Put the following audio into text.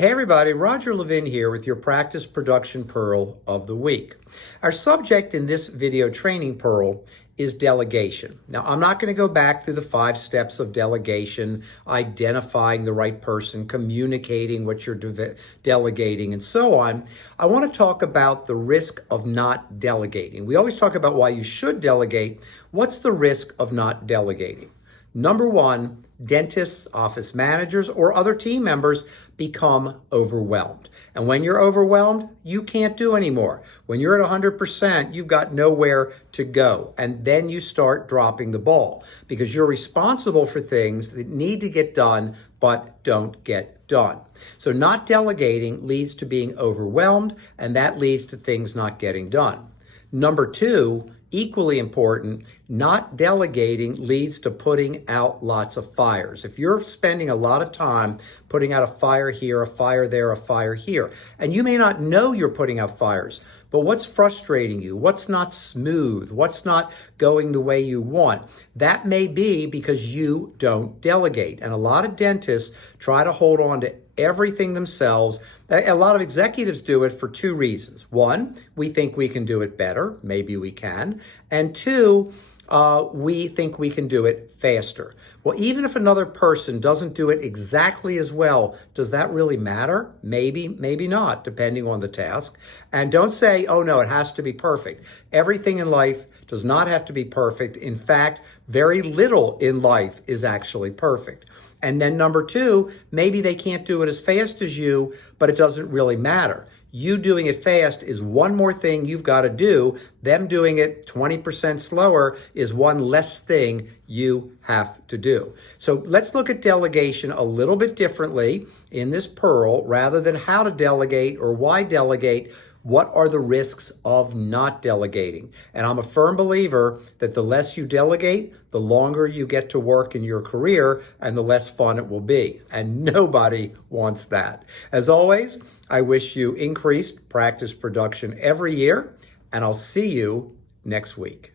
Hey everybody, Roger Levin here with your Practice Production Pearl of the Week. Our subject in this video training pearl is delegation. Now, I'm not going to go back through the 5 steps of delegation, identifying the right person, communicating what you're delegating, and so on. I want to talk about the risk of not delegating. We always talk about why you should delegate. What's the risk of not delegating? Number one, dentists, office managers, or other team members become overwhelmed. And when you're overwhelmed, you can't do anymore. When you're at 100%, you've got nowhere to go. And then you start dropping the ball because you're responsible for things that need to get done but don't get done. So not delegating leads to being overwhelmed, and that leads to things not getting done. Number two, equally important, not delegating leads to putting out lots of fires. If you're spending a lot of time putting out a fire here, a fire there, a fire here, and you may not know you're putting out fires, but what's frustrating you, what's not smooth, what's not going the way you want, that may be because you don't delegate. And a lot of dentists try to hold on to everything themselves. A lot of executives do it for 2 reasons. One, we think we can do it better. Maybe we can. And 2, we think we can do it faster. Well, even if another person doesn't do it exactly as well, does that really matter? Maybe, maybe not, depending on the task. And don't say, oh no, it has to be perfect. Everything in life does not have to be perfect. In fact, very little in life is actually perfect. And then number 2, maybe they can't do it as fast as you, but it doesn't really matter. You doing it fast is one more thing you've got to do. Them doing it 20% slower is one less thing you have to do. So let's look at delegation a little bit differently in this pearl. Rather than how to delegate or why delegate, what are the risks of not delegating? And I'm a firm believer that the less you delegate, the longer you get to work in your career and the less fun it will be. And nobody wants that. As always, I wish you increased practice production every year, and I'll see you next week.